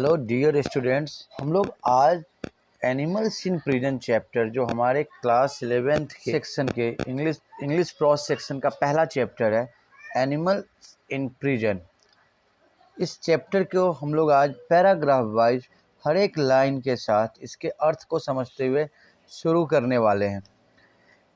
Hello dear students, हम लोग आज एनिमल्स इन प्रिजन चैप्टर जो हमारे क्लास 11th के सेक्शन के इंग्लिश प्रॉस सेक्शन का पहला चैप्टर है एनिमल्स इन प्रिजन। इस चैप्टर को हम लोग आज पैराग्राफ वाइज हर एक लाइन के साथ इसके अर्थ को समझते हुए शुरू करने वाले हैं।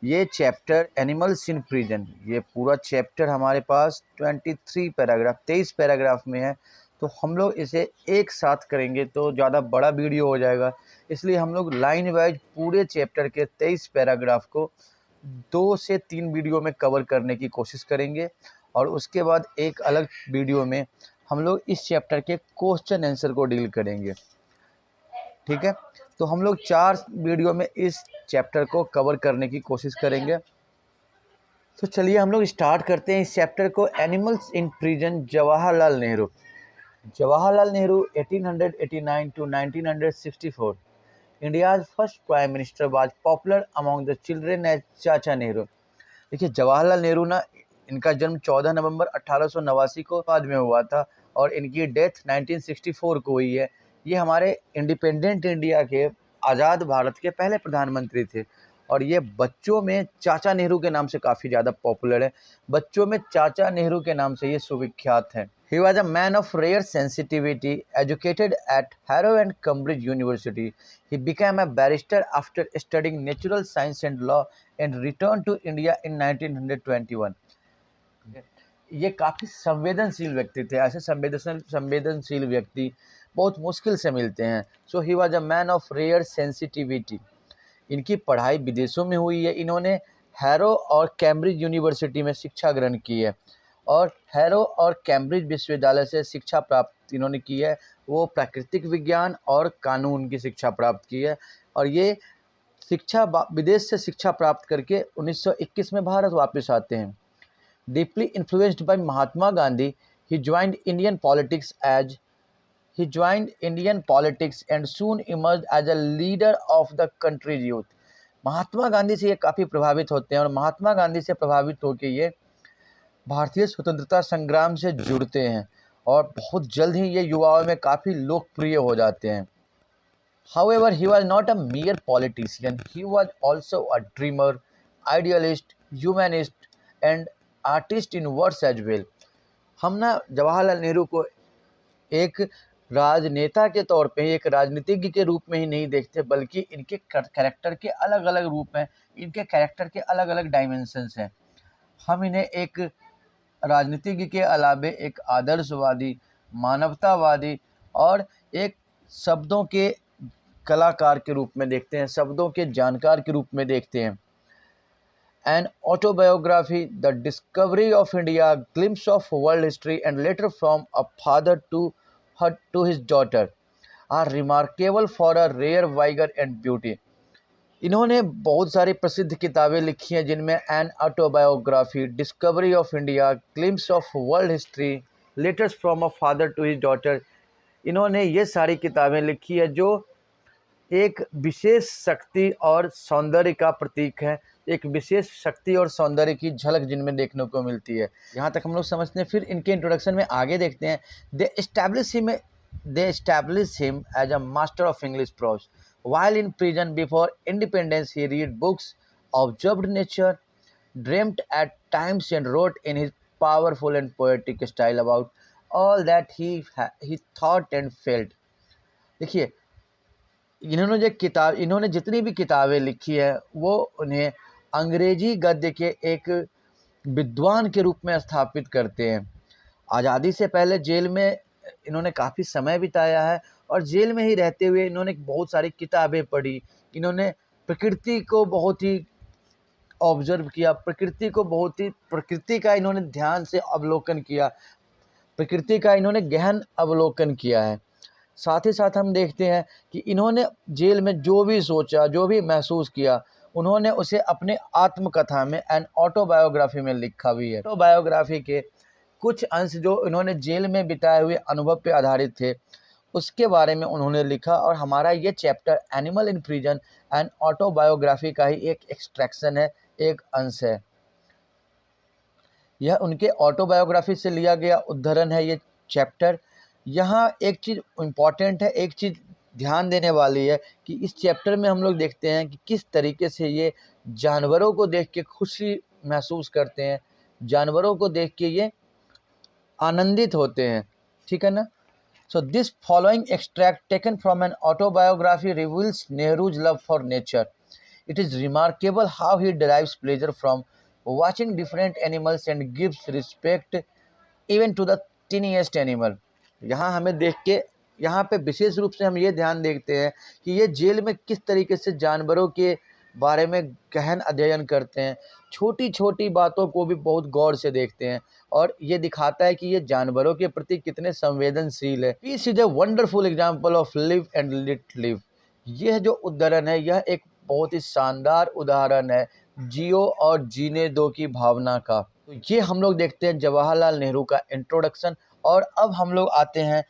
ये चैप्टर एनिमल्स इन प्रिजन, ये पूरा चैप्टर हमारे पास 23 पैराग्राफ में है। तो हम लोग इसे एक साथ करेंगे तो ज़्यादा बड़ा वीडियो हो जाएगा, इसलिए हम लोग लाइन वाइज पूरे चैप्टर के 23 पैराग्राफ को 2 से 3 वीडियो में कवर करने की कोशिश करेंगे और उसके बाद एक अलग वीडियो में हम लोग इस चैप्टर के क्वेश्चन आंसर को डील करेंगे। ठीक है, तो हम लोग 4 वीडियो में इस चैप्टर को कवर करने की कोशिश करेंगे। तो चलिए हम लोग स्टार्ट करते हैं इस चैप्टर को। Animals in prison. Jawaharlal Nehru 1889 to 1964, India's first prime minister, was popular among the children as चाचा नेहरू। देखिए, जवाहरलाल नेहरू ना, इनका जन्म 14 नवंबर 1889 को बाद में हुआ था और इनकी डेथ 1964 को हुई है। ये हमारे इंडिपेंडेंट इंडिया के आज़ाद भारत के पहले प्रधानमंत्री थे और ये बच्चों में चाचा नेहरू के नाम से काफ़ी ज़्यादा पॉपुलर है। बच्चों में चाचा नेहरू के नाम से ये सुविख्यात हैं। He was a man of rare sensitivity, educated at Harrow and Cambridge University. He became a barrister after studying natural science and law and returned to India in 1921. ये काफ़ी संवेदनशील व्यक्ति थे। ऐसे संवेदनशील व्यक्ति बहुत मुश्किल से मिलते हैं। So he was a man of rare sensitivity. इनकी पढ़ाई विदेशों में हुई है। इन्होंने हैरो और कैम्ब्रिज यूनिवर्सिटी में शिक्षा ग्रहण की है और हैरो और कैम्ब्रिज विश्वविद्यालय से शिक्षा प्राप्त इन्होंने की है। वो प्राकृतिक विज्ञान और कानून की शिक्षा प्राप्त की है और ये विदेश से शिक्षा प्राप्त करके 1921 में भारत वापस आते हैं। Deeply influenced by Mahatma Gandhi, he joined Indian politics and soon emerged as a leader of the country's youth. Mahatma Gandhi से ये काफ़ी प्रभावित होते हैं और महात्मा गांधी से प्रभावित होकर ये भारतीय स्वतंत्रता संग्राम से जुड़ते हैं और बहुत जल्द ही ये युवाओं में काफ़ी लोकप्रिय हो जाते हैं। However, he was not a mere politician. He was also a dreamer, idealist, humanist, and artist in words as well. हम ना जवाहरलाल नेहरू को एक राजनेता के तौर पे, एक राजनीतिज्ञ के रूप में ही नहीं देखते, बल्कि इनके कैरेक्टर के अलग अलग रूप हैं, इनके कैरेक्टर के अलग अलग डायमेंशंस हैं। हम इन्हें एक राजनीतिज्ञ के अलावे एक आदर्शवादी, मानवतावादी और एक शब्दों के कलाकार के रूप में देखते हैं, शब्दों के जानकार के रूप में देखते हैं। An autobiography, The Discovery of India, Glimpse of World History, and Letter from a Father to his Daughter are remarkable for a rare vigor and beauty. इन्होंने बहुत सारी प्रसिद्ध किताबें लिखी हैं जिनमें an autobiography, discovery of India, glimpses of world history, letters from a father to his daughter. इन्होंने ये सारी किताबें लिखी है जो एक विशेष शक्ति और सौंदर्य का प्रतीक है, एक विशेष शक्ति और सौंदर्य की झलक जिनमें देखने को मिलती है। यहाँ तक हम लोग समझते हैं। फिर इनके इंट्रोडक्शन में आगे देखते हैं। They establish him as a master of English prose. While in prison before independence, he read books, observed nature, dreamt at times, and wrote in his powerful and poetic style about all that he thought and felt. देखिए, इन्होंने जितनी भी किताबें लिखी है वो उन्हें अंग्रेजी गद्य के एक विद्वान के रूप में स्थापित करते हैं। आज़ादी से पहले जेल में इन्होंने काफ़ी समय बिताया है और जेल में ही रहते हुए इन्होंने बहुत सारी किताबें पढ़ी। इन्होंने प्रकृति को बहुत ही ऑब्जर्व किया, प्रकृति का इन्होंने ध्यान से अवलोकन किया, प्रकृति का इन्होंने गहन अवलोकन किया है। साथ ही साथ हम देखते हैं कि इन्होंने जेल में जो भी सोचा, जो भी महसूस किया, उन्होंने उसे अपने आत्मकथा में एन ऑटोबायोग्राफी में लिखा भी है। ऑटोबायोग्राफी के कुछ अंश जो इन्होंने जेल में बिताए हुए अनुभव पर आधारित थे, उसके बारे में उन्होंने लिखा और हमारा ये chapter animal in prison an autobiography का ही एक एक्सट्रैक्शन है, एक अंश है। यह उनके ऑटोबायोग्राफी से लिया गया उद्धरण है ये चैप्टर। यहाँ एक चीज़ इम्पॉर्टेंट है, एक चीज़ ध्यान देने वाली है कि इस चैप्टर में हम लोग देखते हैं कि किस तरीके से ये जानवरों को देख के खुशी महसूस करते हैं, जानवरों को देख के ये आनंदित होते हैं, ठीक है ना। So this following extract taken from an autobiography reveals Nehru's love for nature. It is remarkable how he derives pleasure from watching different animals and gives respect even to the tiniest animal. यहाँ हमें देख के यहाँ पे विशेष रूप से हम ये ध्यान देखते हैं कि ये जेल में किस तरीके से जानवरों के बारे में गहन अध्ययन करते हैं, छोटी छोटी बातों को भी बहुत गौर से देखते हैं और ये दिखाता है कि ये जानवरों के प्रति कितने संवेदनशील है। Peace is a wonderful example of live and let live. यह जो उदाहरण है यह एक बहुत ही शानदार उदाहरण है जियो और जीने दो की भावना का। तो ये हम लोग देखते हैं जवाहरलाल नेहरू का इंट्रोडक्शन। और अब हम लोग आते हैं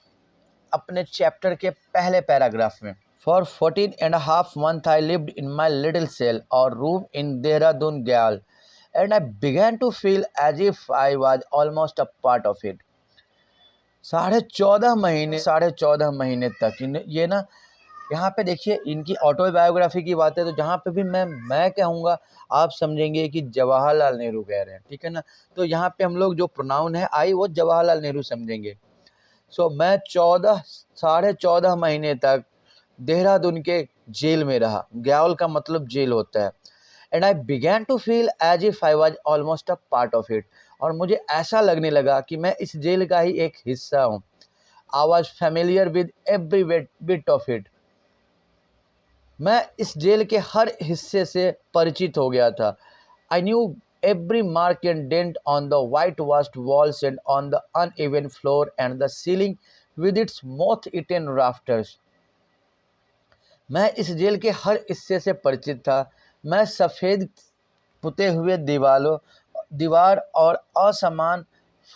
अपने चैप्टर के पहले पैराग्राफ में। For 14.5 months I lived in my little cell or room in Dehradun Gyal, and I began to feel as if I was almost a part of it. 14.5 महीने तक ये ना, यहाँ पे देखिए इनकी ऑटोबायोग्राफी की बात है तो जहाँ पे भी मैं कहूँगा आप समझेंगे कि जवाहरलाल नेहरू कह रहे हैं, ठीक है ना। तो यहाँ पे हम लोग जो प्रोनाउन है आई वो जवाहरलाल नेहरू समझेंगे। सो मैं 14.5 महीने तक देहरादून के जेल में रहा। ग्याल का मतलब जेल होता है। And I began to feel as if I was almost a part of it. और मुझे ऐसा लगने लगा कि मैं इस जेल का ही एक हिस्सा हूँ। I was familiar with every bit of it. मैं इस जेल के हर हिस्से से परिचित हो गया था। I knew every mark and dent on the whitewashed walls and on the uneven floor and the ceiling with its moth-eaten rafters. मैं इस जेल के हर हिस्से से परिचित था। मैं सफ़ेद पुते हुए दीवार और असमान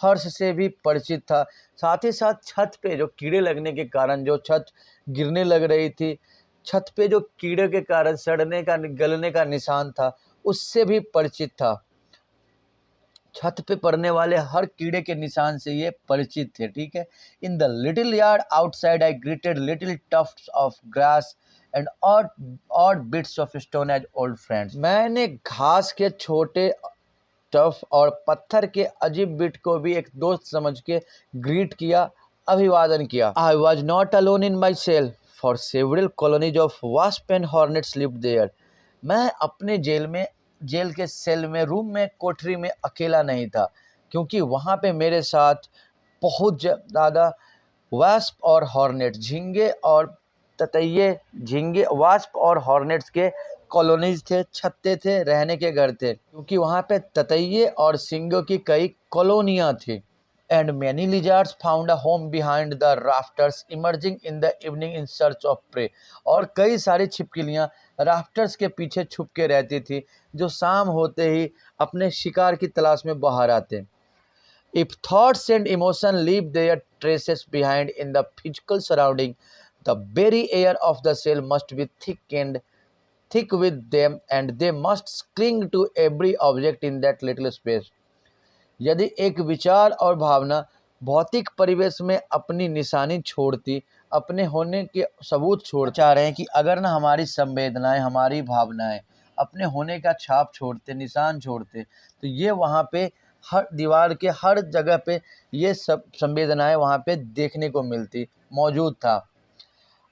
फर्श से भी परिचित था। साथ ही साथ छत पे जो कीड़े लगने के कारण जो छत गिरने लग रही थी, छत पे जो कीड़े के कारण सड़ने का गलने का निशान था, उससे भी परिचित था। छत पे पड़ने वाले हर कीड़े के निशान से ये परिचित थे, ठीक है। In the little yard outside I greeted little Tufts of grass and odd bits of stone age old friends. मैंने घास के छोटे टफ और पत्थर के अजीब बिट को भी एक दोस्त समझ के ग्रीट किया, अभिवादन किया। I was not alone in my cell for several colonies of wasp and hornets lived there. मैं अपने जेल के सेल में, रूम में, कोठरी में अकेला नहीं था, क्योंकि वहाँ पे मेरे साथ बहुत ज़्यादा वास्प और हॉर्नेट, झींगे और ततैये, वास्प और हॉर्नेट्स के कॉलोनीज थे, छत्ते थे, रहने के घर थे, क्योंकि वहाँ पे ततैये और सिंगों की कई कॉलोनियाँ थी। And many lizards found a home behind the rafters emerging in the evening in search of prey. और कई सारी छिपकलियाँ राफ्टर्स के पीछे छुप के रहती थी, जो शाम होते ही अपने शिकार की तलाश में बाहर आते। If thoughts and emotion leave their traces behind in the physical surrounding, the very air of the cell must be thick with them and they must cling to every object in that little space. यदि एक विचार और भावना भौतिक परिवेश में अपनी निशानी छोड़ती, अपने होने के सबूत छोड़ चाह रहे हैं कि अगर ना हमारी संवेदनाएं, हमारी भावनाएं अपने होने का छाप छोड़ते, निशान छोड़ते, तो ये वहाँ पे हर दीवार के हर जगह पे ये सब संवेदनाएं वहाँ पे देखने को मिलती, मौजूद था।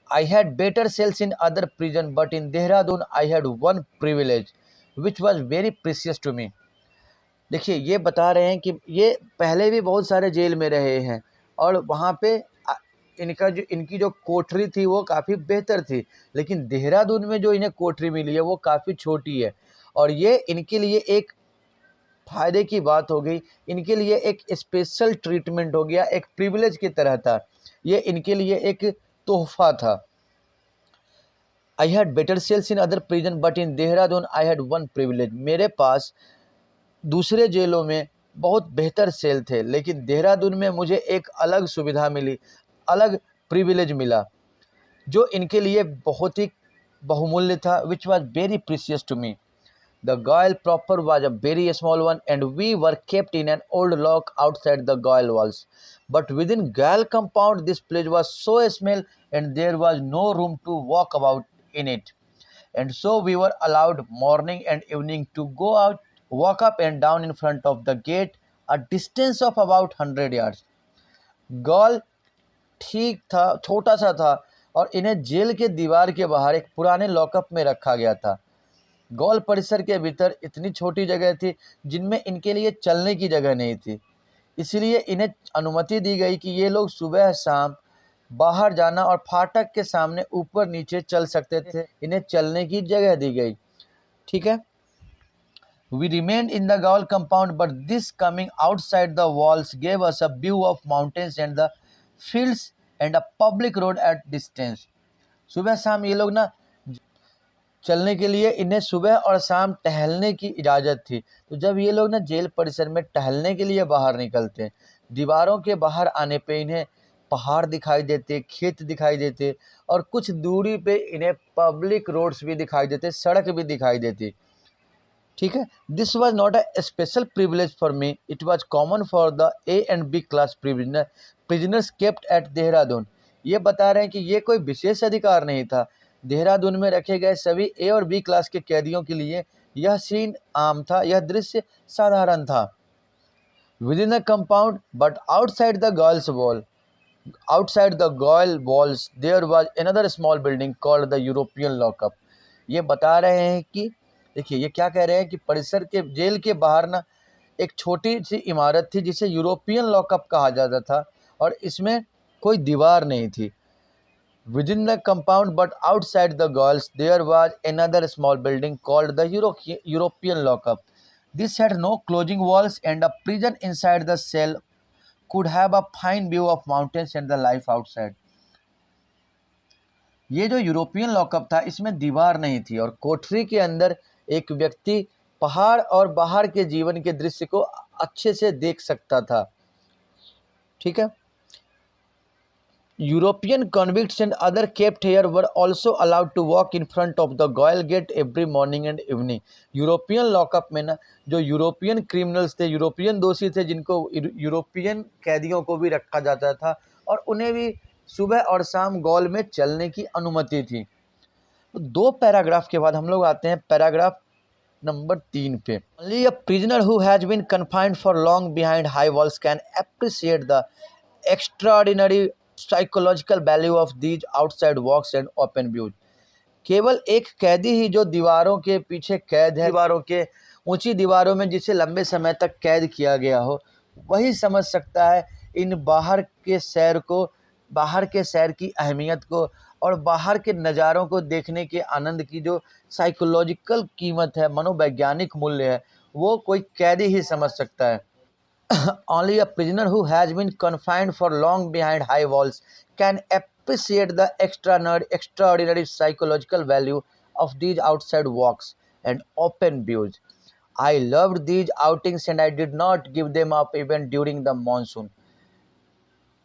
I had better cells in other prison, but in Dehradun I had one privilege which was very precious to me. देखिए ये बता रहे हैं कि ये पहले भी बहुत सारे जेल में रहे हैं और वहाँ पे इनकी जो कोठरी थी वो काफ़ी बेहतर थी, लेकिन देहरादून में जो इन्हें कोठरी मिली है वो काफ़ी छोटी है। और ये इनके लिए एक फ़ायदे की बात हो गई, इनके लिए एक स्पेशल ट्रीटमेंट हो गया, एक प्रिविलेज की तरह था, ये इनके लिए एक तोहफा था। I had better cells in other prison but in Dehradun I had one privilege. मेरे पास दूसरे जेलों में बहुत बेहतर सेल थे, लेकिन देहरादून में मुझे एक अलग सुविधा मिली, अलग प्रिविलेज मिला, जो इनके लिए बहुत ही बहुमूल्य था, which was very precious to me. The gaol proper was a very small one, and we were kept in an old lock outside the gaol walls. But within gaol compound, this place was so small, and there was no room to walk about in it. And so we were allowed morning and evening to go out, walk up and down in front of the gate, a distance of about 100 yards. gaol ठीक था, छोटा सा था, और इन्हें jail के दीवार के बाहर एक पुराने लॉकअप में रखा गया था। गॉल परिसर के भीतर इतनी छोटी जगह थी जिनमें इनके लिए चलने की जगह नहीं थी, इसलिए इन्हें अनुमति दी गई कि ये लोग सुबह शाम बाहर जाना और फाटक के सामने ऊपर नीचे चल सकते थे। इन्हें चलने की जगह दी गई। ठीक है। We remained in the gaol compound, but this coming outside the walls gave us a view of mountains and the fields and a public road at distance. सुबह शाम ये लोग ना चलने के लिए, इन्हें सुबह और शाम टहलने की इजाज़त थी। तो जब ये लोग ना जेल परिसर में टहलने के लिए बाहर निकलते, दीवारों के बाहर आने पे इन्हें पहाड़ दिखाई देते, खेत दिखाई देते, और कुछ दूरी पे इन्हें पब्लिक रोड्स भी दिखाई देते, सड़क भी दिखाई देती। ठीक है। This was not a special privilege for me, it was common for the A and B class prisoners kept at Dehradun. ये बता रहे हैं कि ये कोई विशेष अधिकार नहीं था। देहरादून में रखे गए सभी ए और बी क्लास के कैदियों के लिए यह सीन आम था, यह दृश्य साधारण था। With in the compound but outside the girls wall, outside the gaol walls there was another small building called the European lockup। ये बता रहे हैं कि देखिए ये क्या कह रहे हैं कि परिसर के जेल के बाहर ना एक छोटी सी इमारत थी जिसे यूरोपियन लॉकअप कहा जाता था, और इसमें कोई दीवार नहीं थी। Within the compound but outside the gaols there was another small building called the European lockup। This had no closing walls, and a prison inside the cell could have a fine view of mountains and the life outside। ये जो European lockup था इसमें दीवार नहीं थी, और कोठरी के अंदर एक व्यक्ति पहाड़ और बाहर के जीवन के दृश्य को अच्छे से देख सकता था। ठीक है। European convicts and other kept here were also allowed to walk in front of the gaol gate every morning and evening. European lockup में ना जो यूरोपियन क्रिमिनल्स थे, यूरोपियन दोषी थे, जिनको यूरोपियन कैदियों को भी रखा जाता था, और उन्हें भी सुबह और शाम गायल में चलने की अनुमति थी। तो 2 पैराग्राफ के बाद हम लोग आते हैं पैराग्राफ नंबर 3 पे। Only a prisoner who has been confined for long behind high walls can appreciate the extraordinary psychological value of these outside walks and open views। केवल एक कैदी ही जो दीवारों के पीछे कैद है, दीवारों के ऊंची दीवारों में जिसे लंबे समय तक कैद किया गया हो, वही समझ सकता है इन बाहर के सैर को, बाहर के सैर की अहमियत को, और बाहर के नज़ारों को देखने के आनंद की जो साइकोलॉजिकल कीमत है, मनोवैज्ञानिक मूल्य है, वो कोई कैदी ही समझ सकता है। Only a prisoner who has been confined for long behind high walls can appreciate the extraordinary psychological value of these outside walks and open views। I loved these outings and I did not give them up even during the monsoon।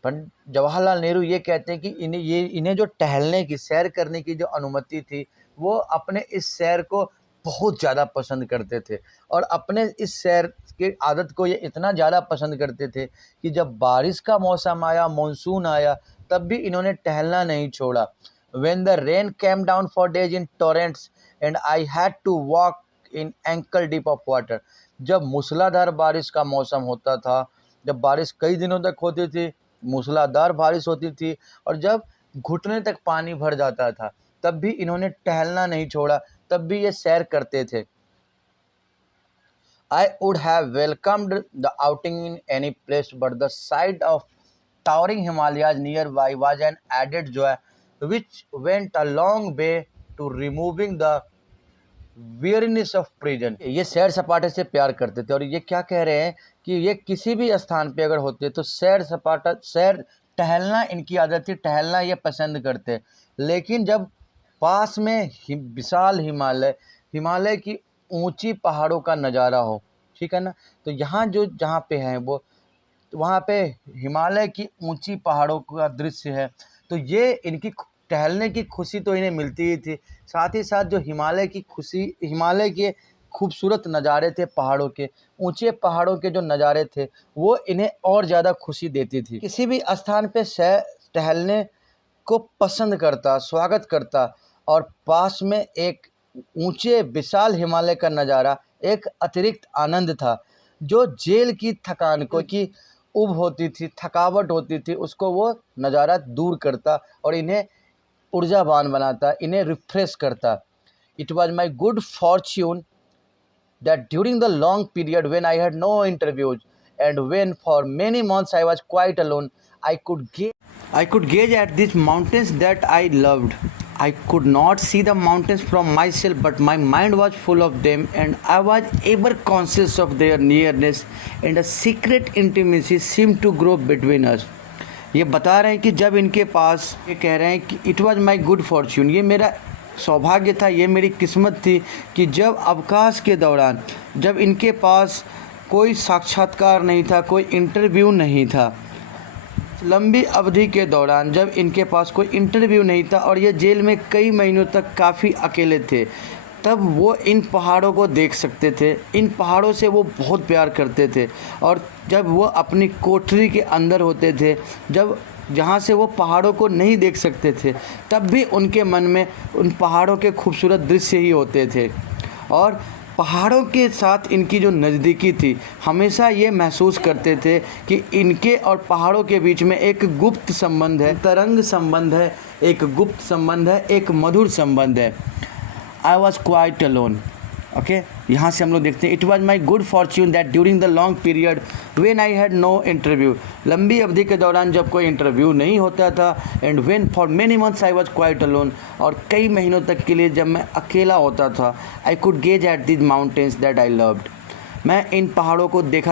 Pandit Jawaharlal Nehru ये कहते हैं कि इन्हें जो टहलने की, सैर करने की जो अनुमति थी, वो अपने इस सैर को बहुत ज़्यादा पसंद करते थे, और अपने इस सैर की आदत को ये इतना ज़्यादा पसंद करते थे कि जब बारिश का मौसम आया, मानसून आया, तब भी इन्होंने टहलना नहीं छोड़ा। When the rain came down for days in torrents and I had to walk in ankle deep of water। जब मूसलाधार बारिश का मौसम होता था, जब बारिश कई दिनों तक होती थी, मूसलाधार बारिश होती थी, और जब घुटने तक पानी भर जाता था, तब भी इन्होंने टहलना नहीं छोड़ा, तब भी ये सैर करते थे। I would have welcomed the outing in any place, but the sight of towering Himalayas nearby was an added joy, which went a long way to removing the weariness of prison। ये सैर सपाटे से प्यार करते थे, और ये क्या कह रहे हैं कि ये किसी भी स्थान पे अगर होते तो सैर सपाटा, सैर टहलना इनकी आदत थी, टहलना ये पसंद करते। लेकिन जब पास में विशाल हिमालय की ऊंची पहाड़ों का नज़ारा हो, ठीक है ना, तो यहाँ जहाँ पे हैं वो, तो वहाँ पे हिमालय की ऊंची पहाड़ों का दृश्य है, तो ये इनकी टहलने की खुशी तो इन्हें मिलती ही थी, साथ ही साथ जो हिमालय की खुशी, हिमालय के खूबसूरत नज़ारे थे पहाड़ों के, ऊंचे पहाड़ों के जो नज़ारे थे वो इन्हें और ज़्यादा खुशी देती थी। किसी भी स्थान पे सैर टहलने को पसंद करता, स्वागत करता, और पास में एक ऊंचे विशाल हिमालय का नज़ारा एक अतिरिक्त आनंद था, जो जेल की थकान को की उब होती थी, थकावट होती थी, उसको वो नज़ारा दूर करता और इन्हें ऊर्जावान बनाता, इन्हें रिफ्रेश करता। It was my good Fortune that during the long period when I had no interviews and when for many months I was quite alone, I could gauge at these mountains that I loved. I could not see the mountains from myself, but my mind was full of them, and I was ever conscious of their nearness, and a secret intimacy seemed to grow between us. ये बता रहे हैं कि जब इनके पास, ये कह रहे हैं कि it was my good Fortune, ये मेरा सौभाग्य था, ये मेरी किस्मत थी कि जब अवकाश के दौरान, जब इनके पास कोई साक्षात्कार नहीं था, कोई इंटरव्यू नहीं था, लंबी अवधि के दौरान जब इनके पास कोई इंटरव्यू नहीं था और ये जेल में कई महीनों तक काफ़ी अकेले थे, तब वो इन पहाड़ों को देख सकते थे। इन पहाड़ों से वो बहुत प्यार करते थे, और जब वो अपनी कोठरी के अंदर होते थे, जहाँ से वो पहाड़ों को नहीं देख सकते थे, तब भी उनके मन में उन पहाड़ों के खूबसूरत दृश्य ही होते थे। और पहाड़ों के साथ इनकी जो नज़दीकी थी, हमेशा ये महसूस करते थे कि इनके और पहाड़ों के बीच में एक गुप्त संबंध है, तरंग संबंध है, एक गुप्त संबंध है, एक मधुर संबंध है। I was quite alone. Okay, यहाँ से हम लोग देखते हैं, it was my good fortune that during the long period when I had no interview, लंबी अवधि के दौरान जब कोई इंटरव्यू नहीं होता था, and when for many months I was quite alone, और कई महीनों तक के लिए जब मैं अकेला होता था, I could gauge at this mountains that I loved, मैं इन पहाड़ों को देख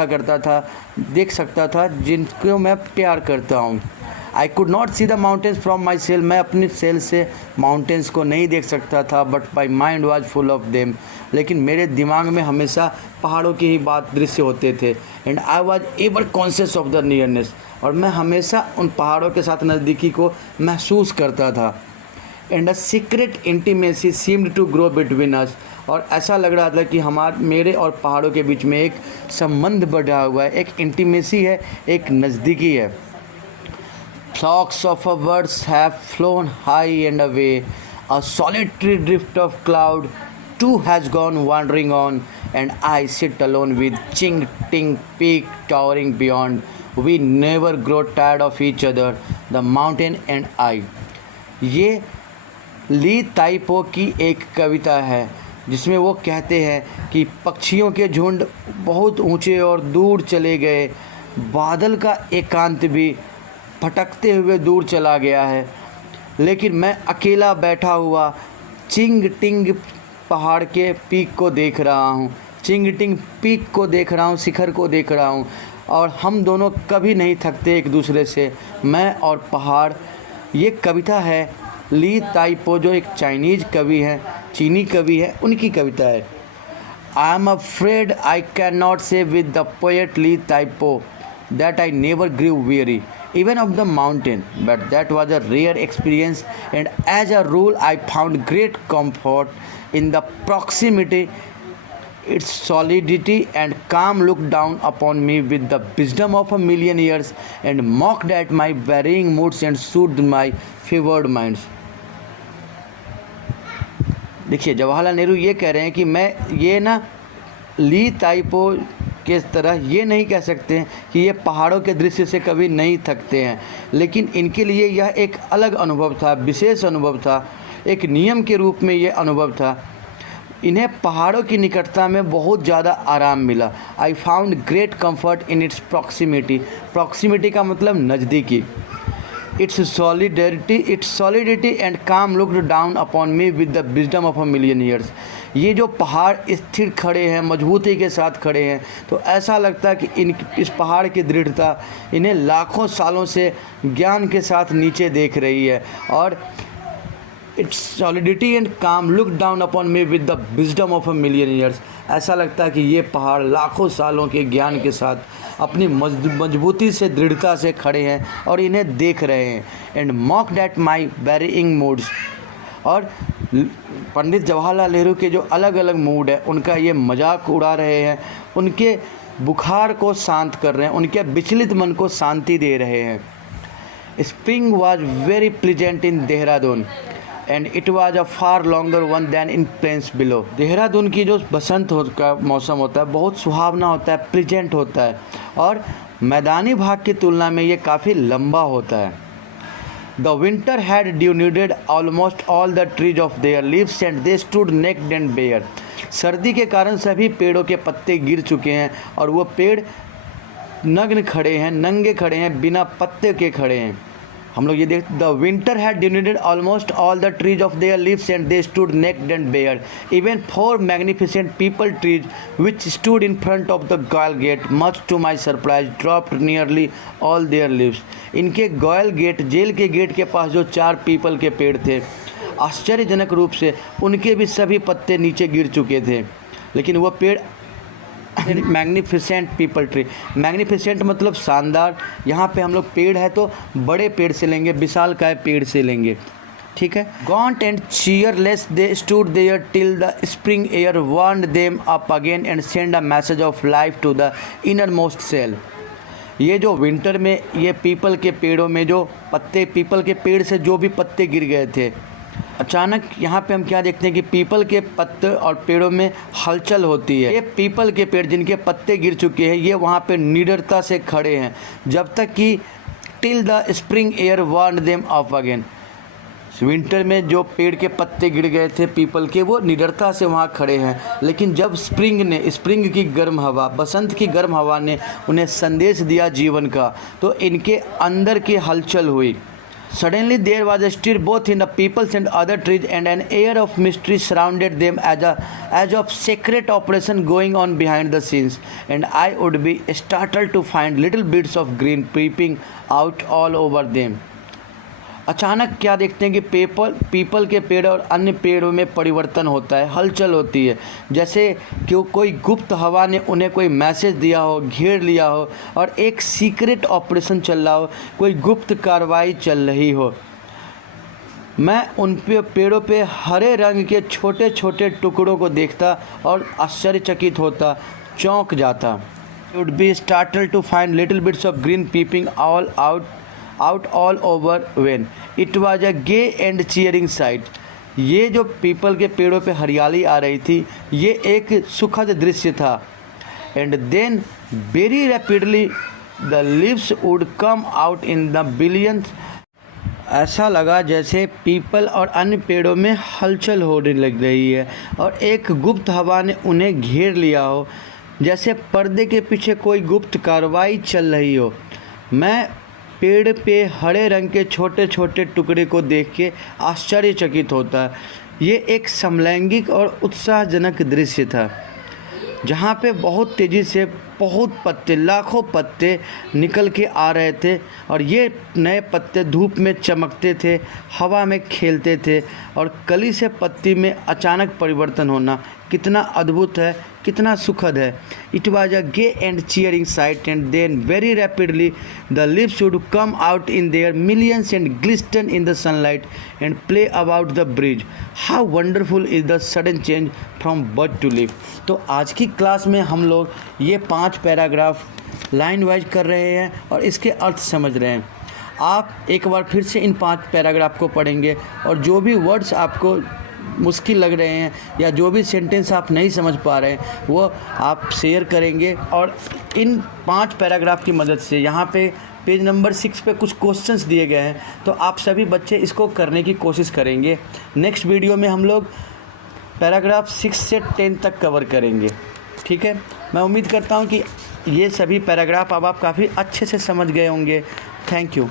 सकता था जिनको मैं प्यार करता हूँ। I could not see the mountains from my cell, मैं अपनी सेल से माउंटेन्स को नहीं देख सकता था, but my mind was full of them, लेकिन मेरे दिमाग में हमेशा पहाड़ों की ही बात दृश्य होते थे। And I was ever conscious of the nearness, और मैं हमेशा उन पहाड़ों के साथ नज़दीकी को महसूस करता था। And a secret intimacy seemed to grow between us, और ऐसा लग रहा था कि मेरे और पहाड़ों के बीच में एक संबंध बढ़ा हुआ है, एक इंटीमेसी है, एक नज़दीकी है। Flocks of birds have flown high and away, a solitary drift of cloud too has gone wandering on, and I sit alone with Ching-Ting Peak towering beyond. We never grow tired of each other, the mountain and I. ये ली ताइपो की एक कविता है जिसमें वो कहते हैं कि पक्षियों के झुंड बहुत ऊंचे और दूर चले गए, बादल का एकांत भी भटकते हुए दूर चला गया है, लेकिन मैं अकेला बैठा हुआ चिंग-टिंग पहाड़ के पीक को देख रहा हूँ, चिंग-टिंग पीक को देख रहा हूँ, शिखर को देख रहा हूँ, और हम दोनों कभी नहीं थकते एक दूसरे से, मैं और पहाड़। ये कविता है ली ताइपो, जो एक चाइनीज़ कवि हैं, चीनी कवि है, उनकी कविता है। I am afraid I can not say with the poet Li Tai Po that I never grew weary even of the mountain, but that was a rare experience, and as a rule I found great comfort in the proximity. Its solidity and calm looked down upon me with the wisdom of a million years, and mocked at my varying moods and soothed my fevered minds. देखिए, जवाहरलाल नेहरू ये कह रहे हैं कि मैं ये ना ली ताइपो के तरह ये नहीं कह सकते हैं कि ये पहाड़ों के दृश्य से कभी नहीं थकते हैं, लेकिन इनके लिए यह एक अलग अनुभव था, विशेष अनुभव था, एक नियम के रूप में ये अनुभव था। इन्हें पहाड़ों की निकटता में बहुत ज़्यादा आराम मिला। I found great comfort in its proximity, proximity का मतलब नज़दीकी। इट्स सॉलिडिटी एंड काम looked down upon me with the wisdom of a million years. ये जो पहाड़ स्थिर खड़े हैं, मजबूती के साथ खड़े हैं, तो ऐसा लगता है कि इस पहाड़ की दृढ़ता इन्हें लाखों सालों से ज्ञान के साथ नीचे देख रही है। और इट्स सॉलिडिटी एंड काम look down upon me with the wisdom of a million years. ऐसा लगता है कि ये पहाड़ लाखों सालों के ज्ञान के साथ अपनी मजबूती से, दृढ़ता से खड़े हैं और इन्हें देख रहे हैं। And mock that my varying moods, और पंडित जवाहरलाल नेहरू के जो अलग अलग मूड है उनका ये मजाक उड़ा रहे हैं, उनके बुखार को शांत कर रहे हैं, उनके विचलित मन को शांति दे रहे हैं। Spring was very pleasant in Dehradun and it was a far longer one than in plains below. Dehradun की जो बसंत का मौसम होता है बहुत सुहावना होता है, प्लीजेंट होता है और मैदानी भाग की तुलना में ये काफ़ी लंबा होता है। The winter had denuded almost all the trees of their leaves and they stood naked and bare. सर्दी के कारण सभी पेड़ों के पत्ते गिर चुके हैं और वो पेड़ नग्न खड़े हैं, नंगे खड़े हैं, बिना पत्ते के खड़े हैं। हम लोग ये देखते, the winter had denuded almost all the trees of their leaves and they stood naked and bare. Even 4 magnificent peepal trees which stood in front of the Goyal gate, much to my surprise, dropped nearly all their leaves. इनके Goyal gate, jail के gate के पास जो 4 people के पेड़ थे, आश्चर्यजनक रूप से उनके भी सभी पत्ते नीचे गिर चुके थे, लेकिन वह पेड़ मैग्निफिसेंट पीपल ट्री, मैग्निफिसेंट मतलब शानदार। यहाँ पे हम लोग पेड़ है तो बड़े पेड़ से लेंगे, विशालकाय पेड़ से लेंगे, ठीक है। Gaunt and cheerless they stood there till the spring air warmed them up again and send a message of life to the innermost cell. ये जो विंटर में ये पीपल के पेड़ों में जो पत्ते, पीपल के पेड़ से जो भी पत्ते गिर गए थे, अचानक यहाँ पे हम क्या देखते हैं कि पीपल के पत्ते और पेड़ों में हलचल होती है। ये पीपल के पेड़ जिनके पत्ते गिर चुके हैं ये वहाँ पे निडरता से खड़े हैं जब तक कि till the spring air warmed them of again. Winter में जो पेड़ के पत्ते गिर गए थे पीपल के, वो निडरता से वहाँ खड़े हैं, लेकिन जब स्प्रिंग की गर्म हवा, बसंत की गर्म हवा ने उन्हें संदेश दिया जीवन का, तो इनके अंदर की हलचल हुई। Suddenly there was a stir both in the peoples and other trees, and an air of mystery surrounded them as of secret operation going on behind the scenes, and I would be startled to find little bits of green peeping out all over them. अचानक क्या देखते हैं कि people के पेड़ और अन्य पेड़ों में परिवर्तन होता है, हलचल होती है, जैसे कि कोई गुप्त हवा ने उन्हें कोई मैसेज दिया हो, घेर लिया हो और एक सीक्रेट ऑपरेशन चल रहा हो, कोई गुप्त कार्रवाई चल रही हो। मैं उन पेड़ों पे हरे रंग के छोटे छोटे टुकड़ों को देखता और आश्चर्यचकित होता, चौंक जाता। Would be startled to find little bits of green peeping out all over when it was a gay and cheering sight. ये जो पीपल के पेड़ों पे हरियाली आ रही थी ये एक सुखद दृश्य था। and then very rapidly the leaves would come out in the billions. ऐसा लगा जैसे पीपल और अन्य पेड़ों में हलचल होने लग रही है और एक गुप्त हवा ने उन्हें घेर लिया हो, जैसे पर्दे के पीछे कोई गुप्त कार्रवाई चल रही हो। मैं पेड़ पे हरे रंग के छोटे छोटे टुकड़े को देख के आश्चर्यचकित होता। ये एक समलैंगिक और उत्साहजनक दृश्य था जहाँ पे बहुत तेज़ी से बहुत पत्ते, लाखों पत्ते निकल के आ रहे थे और ये नए पत्ते धूप में चमकते थे, हवा में खेलते थे और कली से पत्ती में अचानक परिवर्तन होना कितना अद्भुत है, कितना सुखद है। It was a gay and cheering sight and then very rapidly the leaves would come out in their millions and glisten in the sunlight and play about the bridge. How wonderful is the sudden change from bird to leaf. तो आज की class में हम लोग ये 5 paragraph line wise कर रहे हैं और इसके अर्थ समझ रहे हैं। आप एक बार फिर से इन 5 पैराग्राफ को पढ़ेंगे और जो भी वर्ड्स आपको मुश्किल लग रहे हैं या जो भी सेंटेंस आप नहीं समझ पा रहे हैं वो आप शेयर करेंगे और इन 5 पैराग्राफ की मदद से यहाँ पे पेज नंबर 6 पे कुछ क्वेश्चंस दिए गए हैं, तो आप सभी बच्चे इसको करने की कोशिश करेंगे। नेक्स्ट वीडियो में हम लोग पैराग्राफ 6 से 10 तक कवर करेंगे, ठीक है। मैं उम्मीद करता हूँ कि ये सभी पैराग्राफ अब आप काफ़ी अच्छे से समझ गए होंगे। Thank you.